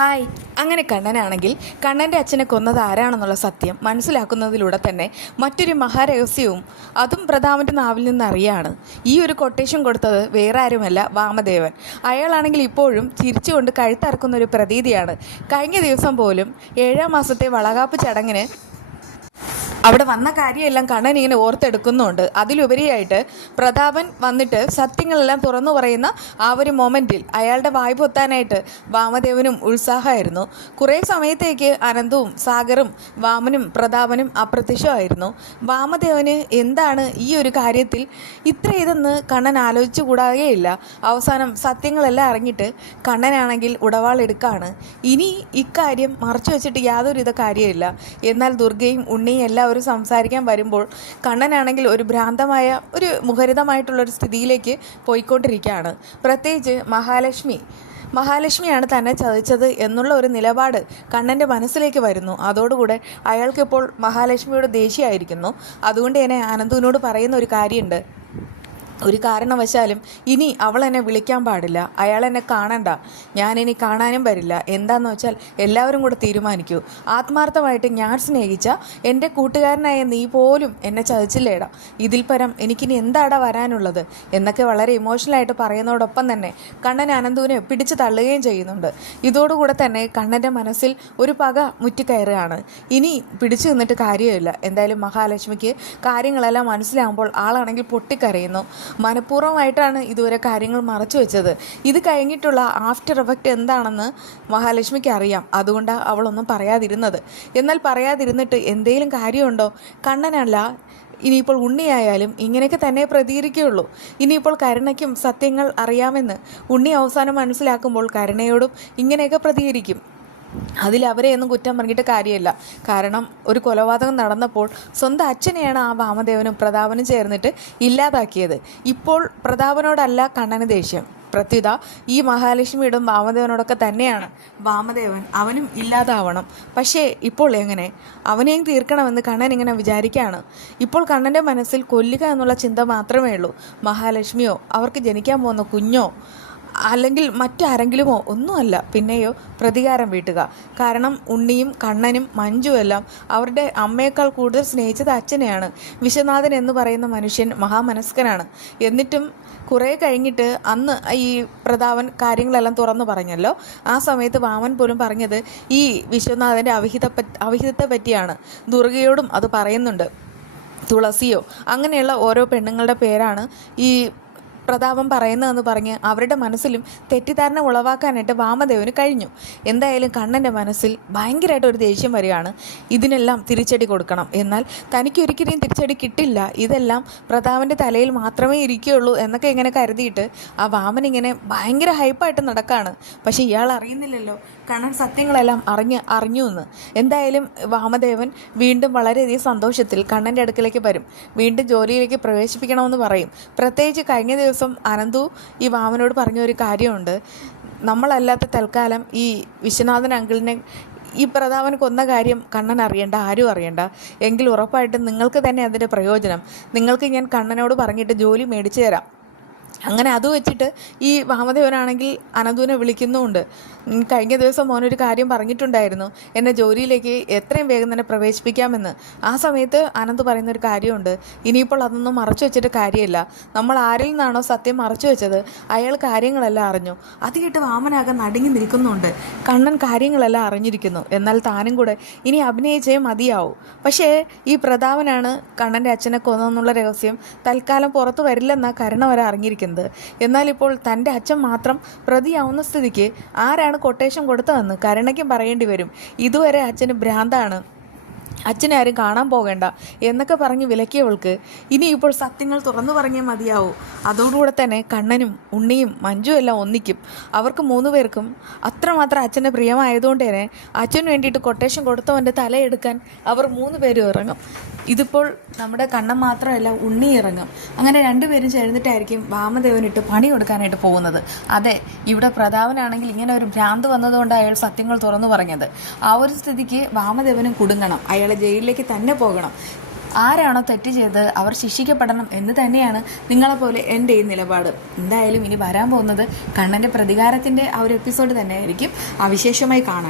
Hi. അങ്ങനെ കണ്ണനാണെങ്കിൽ കണ്ണൻ്റെ അച്ഛനെ കൊന്നത് ആരാണെന്നുള്ള സത്യം മനസ്സിലാക്കുന്നതിലൂടെ തന്നെ മറ്റൊരു മഹാരഹസ്യവും അതും പ്രതാപൻ്റെ നാവിൽ നിന്ന് അറിയാണ്. ഈ ഒരു കൊട്ടേഷൻ കൊടുത്തത് വേറെ ആരുമല്ല, വാമദേവൻ. അയാളാണെങ്കിൽ ഇപ്പോഴും ചിരിച്ചുകൊണ്ട് കഴുത്തറക്കുന്ന ഒരു പ്രതീതിയാണ്. കഴിഞ്ഞ ദിവസം പോലും 7-ാം മാസത്തെ വളകാപ്പ് ചടങ്ങിന് അവിടെ വന്ന കാര്യമെല്ലാം കണ്ണൻ ഇങ്ങനെ ഓർത്തെടുക്കുന്നുണ്ട്. അതിലുപരിയായിട്ട് പ്രതാപൻ വന്നിട്ട് സത്യങ്ങളെല്ലാം തുറന്നു പറയുന്ന ആ ഒരു മൊമെൻറ്റിൽ അയാളുടെ വായ് പൊത്താനായിട്ട് വാമദേവനും ഉത്സാഹമായിരുന്നു. കുറേ സമയത്തേക്ക് അനന്തവും സാഗറും വാമനും പ്രതാപനും അപ്രത്യക്ഷമായിരുന്നു. വാമദേവന് എന്താണ് ഈ ഒരു കാര്യത്തിൽ ഇത്ര ഇതെന്ന് കണ്ണൻ ആലോചിച്ചു കൂടാതെയില്ല. അവസാനം സത്യങ്ങളെല്ലാം അറിഞ്ഞിട്ട് കണ്ണനാണെങ്കിൽ ഉടവാളെടുക്കാണ്. ഇനി ഇക്കാര്യം മറച്ചു വെച്ചിട്ട് യാതൊരുവിധ കാര്യമില്ല. എന്നാൽ ദുർഗയും ഉണ്ണിയും എല്ലാവരും സംസാരിക്കാൻ വരുമ്പോൾ കണ്ണനാണെങ്കിൽ ഒരു ഭ്രാന്തമായ ഒരു മുഖരിതമായിട്ടുള്ളൊരു സ്ഥിതിയിലേക്ക് പോയിക്കൊണ്ടിരിക്കുകയാണ്. പ്രത്യേകിച്ച് മഹാലക്ഷ്മിയാണ് തന്നെ ചതിച്ചത് എന്നുള്ള ഒരു നിലപാട് കണ്ണൻ്റെ മനസ്സിലേക്ക് വരുന്നു. അതോടുകൂടെ അയാൾക്കിപ്പോൾ മഹാലക്ഷ്മിയോട് ദേഷ്യമായിരിക്കുന്നു. അതുകൊണ്ട് തന്നെ അനന്തുവിനോട് പറയുന്ന ഒരു കാര്യമുണ്ട്, ഒരു കാരണവശാലും ഇനി അവൾ എന്നെ വിളിക്കാൻ പാടില്ല, അയാൾ എന്നെ കാണണ്ട, ഞാനിനി കാണാനും വരില്ല. എന്താണെന്ന് വെച്ചാൽ എല്ലാവരും കൂടെ തീരുമാനിക്കൂ. ആത്മാർത്ഥമായിട്ട് ഞാൻ സ്നേഹിച്ച എൻ്റെ കൂട്ടുകാരനായ നീ പോലും എന്നെ ചതിച്ചില്ലേടാ, ഇതിൽ പരം എനിക്കിനി എന്താടാ വരാനുള്ളത് എന്നൊക്കെ വളരെ ഇമോഷണലായിട്ട് പറയുന്നതോടൊപ്പം തന്നെ കണ്ണൻ അനന്തുവിനെ പിടിച്ചു തള്ളുകയും ചെയ്യുന്നുണ്ട്. ഇതോടുകൂടെ തന്നെ കണ്ണൻ്റെ മനസ്സിൽ ഒരു പക മുറ്റിക്കയറുകയാണ്. ഇനി പിടിച്ചു നിന്നിട്ട് കാര്യമില്ല. എന്തായാലും മഹാലക്ഷ്മിക്ക് കാര്യങ്ങളെല്ലാം മനസ്സിലാകുമ്പോൾ ആളാണെങ്കിൽ പൊട്ടിക്കരയുന്നു. മനഃപൂർവ്വമായിട്ടാണ് ഇതുവരെ കാര്യങ്ങൾ മറച്ചു വെച്ചത്. ഇത് കഴിഞ്ഞിട്ടുള്ള ആഫ്റ്റർ എഫക്റ്റ് എന്താണെന്ന് മഹാലക്ഷ്മിക്ക് അറിയാം. അതുകൊണ്ടാണ് അവളൊന്നും പറയാതിരുന്നത്. എന്നാൽ പറയാതിരുന്നിട്ട് എന്തെങ്കിലും കാര്യമുണ്ടോ? കണ്ണനല്ല, ഇനിയിപ്പോൾ ഉണ്ണിയായാലും ഇങ്ങനെയൊക്കെ തന്നെ പ്രതികരിക്കുകയുള്ളൂ. ഇനിയിപ്പോൾ കരുണയ്ക്കും സത്യങ്ങൾ അറിയാമെന്ന് ഉണ്ണി അവസാനം മനസ്സിലാക്കുമ്പോൾ കരുണയോടും ഇങ്ങനെയൊക്കെ പ്രതികരിക്കും. അതിലവരെ ഒന്നും കുറ്റം പറഞ്ഞിട്ട് കാര്യമില്ല. കാരണം ഒരു കൊലപാതകം നടന്നപ്പോൾ സ്വന്തം അച്ഛനെയാണ് ആ വാമദേവനും പ്രതാപനും ചേർന്നിട്ട് ഇല്ലാതാക്കിയത്. ഇപ്പോൾ പ്രതാപനോടല്ല കണ്ണന് ദേഷ്യം, പ്രത്യുത ഈ മഹാലക്ഷ്മിയോടും വാമദേവനോടൊക്കെ തന്നെയാണ്. വാമദേവൻ അവനും ഇല്ലാതാവണം. പക്ഷേ ഇപ്പോൾ എങ്ങനെ അവനെയും തീർക്കണമെന്ന് കണ്ണൻ ഇങ്ങനെ വിചാരിക്കുകയാണ്. ഇപ്പോൾ കണ്ണൻ്റെ മനസ്സിൽ കൊല്ലുക എന്നുള്ള ചിന്ത മാത്രമേ ഉള്ളൂ. മഹാലക്ഷ്മിയോ അവർക്ക് ജനിക്കാൻ പോകുന്ന കുഞ്ഞോ അല്ലെങ്കിൽ മറ്റാരെങ്കിലുമോ ഒന്നുമല്ല. പിന്നെയോ പ്രതികാരം വീട്ടുക. കാരണം ഉണ്ണിയും കണ്ണനും മഞ്ജുവെല്ലാം അവരുടെ അമ്മയേക്കാൾ കൂടുതൽ സ്നേഹിച്ചത് അച്ഛനെയാണ്. വിശ്വനാഥൻ എന്ന് പറയുന്ന മനുഷ്യൻ മഹാമനസ്കനാണ്. എന്നിട്ടും കുറേ കഴിഞ്ഞിട്ട് അന്ന് ഈ പ്രതാപൻ കാര്യങ്ങളെല്ലാം തുറന്നു പറഞ്ഞല്ലോ, ആ സമയത്ത് വാമൻ പോലും പറഞ്ഞത് ഈ വിശ്വനാഥൻ്റെ അവിഹിതത്തെ പറ്റിയാണ്. ദുർഗയോടും അത് പറയുന്നുണ്ട്. തുളസിയോ അങ്ങനെയുള്ള ഓരോ പെണ്ണുങ്ങളുടെ പേരാണ് ഈ പ്രതാപം പറയുന്നതെന്ന് പറഞ്ഞ് അവരുടെ മനസ്സിലും തെറ്റിദ്ധാരണ ഉളവാക്കാനായിട്ട് വാമദേവന് കഴിഞ്ഞു. എന്തായാലും കണ്ണൻ്റെ മനസ്സിൽ ഭയങ്കരമായിട്ട് ഒരു ദേഷ്യം വരികയാണ്. ഇതിനെല്ലാം തിരിച്ചടി കൊടുക്കണം, എന്നാൽ തനിക്കൊരിക്കലും തിരിച്ചടി കിട്ടില്ല, ഇതെല്ലാം പ്രതാപൻ്റെ തലയിൽ മാത്രമേ ഇരിക്കുകയുള്ളൂ എന്നൊക്കെ ഇങ്ങനെ കരുതിയിട്ട് ആ വാമൻ ഇങ്ങനെ ഭയങ്കര ഹൈപ്പായിട്ട് നടക്കുകയാണ്. പക്ഷേ ഇയാൾ അറിയുന്നില്ലല്ലോ കണ്ണൻ സത്യങ്ങളെല്ലാം അറിഞ്ഞു എന്ന്. എന്തായാലും വാമദേവൻ വീണ്ടും വളരെയധികം സന്തോഷത്തിൽ കണ്ണൻ്റെ അടുക്കിലേക്ക് വരും. വീണ്ടും ജോലിയിലേക്ക് പ്രവേശിപ്പിക്കണമെന്ന് പറയും. പ്രത്യേകിച്ച് കഴിഞ്ഞ ദിവസം അനന്തു ഈ വാമനോട് പറഞ്ഞ ഒരു കാര്യമുണ്ട്, നമ്മളല്ലാത്ത തൽക്കാലം ഈ വിശ്വനാഥൻ അങ്കിളിനെ ഈ പ്രതാപൻ കൊന്ന കാര്യം കണ്ണൻ അറിയണ്ട, ആരും അറിയണ്ട. എങ്കിൽ ഉറപ്പായിട്ടും നിങ്ങൾക്ക് തന്നെ അതിൻ്റെ പ്രയോജനം. നിങ്ങൾക്ക് ഞാൻ കണ്ണനോട് പറഞ്ഞിട്ട് ജോലി മേടിച്ചു തരാം. അങ്ങനെ അത് വെച്ചിട്ട് ഈ വാമദേവനാണെങ്കിൽ അനന്തുവിനെ വിളിക്കുന്നുമുണ്ട്. കഴിഞ്ഞ ദിവസം മോനൊരു കാര്യം പറഞ്ഞിട്ടുണ്ടായിരുന്നു, എന്നെ ജോലിയിലേക്ക് എത്രയും വേഗം തന്നെ പ്രവേശിപ്പിക്കാമെന്ന്. ആ സമയത്ത് അനന്ത് പറയുന്നൊരു കാര്യമുണ്ട്, ഇനിയിപ്പോൾ അതൊന്നും മറച്ചു വെച്ചിട്ട് കാര്യമില്ല. നമ്മൾ ആരിൽ നിന്നാണോ സത്യം മറച്ചു വെച്ചത് അയാൾ കാര്യങ്ങളെല്ലാം അറിഞ്ഞു. അത് കേട്ട് വാമനാകെ നടുങ്ങി നിൽക്കുന്നുണ്ട്. കണ്ണൻ കാര്യങ്ങളെല്ലാം അറിഞ്ഞിരിക്കുന്നു, എന്നാൽ താനും കൂടെ ഇനി അഭിനയിച്ചേ മതിയാവും. പക്ഷേ ഈ പ്രതാപനാണ് കണ്ണൻ്റെ അച്ഛനെ കൊന്നെന്നുള്ള രഹസ്യം തൽക്കാലം പുറത്തു വരില്ലെന്നാണ് കരുണ വരെ അറിഞ്ഞിരിക്കുന്നത്. എന്നാൽ ഇപ്പോൾ തൻ്റെ അച്ഛൻ മാത്രം പ്രതിയാവുന്ന സ്ഥിതിക്ക് ആരാണ് കൊട്ടേഷൻ കൊടുത്തതെന്ന് കരുണയ്ക്കും പറയേണ്ടി വരും. ഇതുവരെ അച്ഛന് ഭ്രാന്താണ്, അച്ഛനെ ആരും കാണാൻ പോകേണ്ട എന്നൊക്കെ പറഞ്ഞ് വിലക്കിയവൾക്ക് ഇനി ഇപ്പോൾ സത്യങ്ങൾ തുറന്നു പറഞ്ഞേ മതിയാവൂ. അതോടുകൂടെ തന്നെ കണ്ണനും ഉണ്ണിയും മഞ്ജു എല്ലാം ഒന്നിക്കും. അവർക്ക് 3 പേർക്കും അത്രമാത്രം അച്ഛൻ്റെ പ്രിയമായതുകൊണ്ട് തന്നെ അച്ഛന് വേണ്ടിയിട്ട് കൊട്ടേഷൻ കൊടുത്തവൻ്റെ തലയെടുക്കാൻ അവർ 3 പേരും ഇറങ്ങും. ഇതിപ്പോൾ നമ്മുടെ കണ്ണൻ മാത്രമല്ല, ഉണ്ണി ഇറങ്ങും. അങ്ങനെ 2 പേരും ചേർന്നിട്ടായിരിക്കും വാമദേവനിട്ട് പണി കൊടുക്കാനായിട്ട് പോകുന്നത്. അതെ, ഇവിടെ പ്രതാപനാണെങ്കിൽ ഇങ്ങനെ ഒരു ഭ്രാന്ത് വന്നതുകൊണ്ട് അയാൾ സത്യങ്ങൾ തുറന്നു പറഞ്ഞത്. ആ ഒരു സ്ഥിതിക്ക് വാമദേവനും കുടുങ്ങണം, അയാളെ ജയിലിലേക്ക് തന്നെ പോകണം. ആരാണോ തെറ്റ് ചെയ്തത് അവർ ശിക്ഷിക്കപ്പെടണം എന്ന് തന്നെയാണ് നിങ്ങളെപ്പോലെ എൻ്റെ ഈ നിലപാട്. എന്തായാലും ഇനി വരാൻ പോകുന്നത് കണ്ണൻ്റെ പ്രതികാരത്തിൻ്റെ ആ ഒരു എപ്പിസോഡ് തന്നെയായിരിക്കും. ആ വിശേഷമായി കാണാൻ.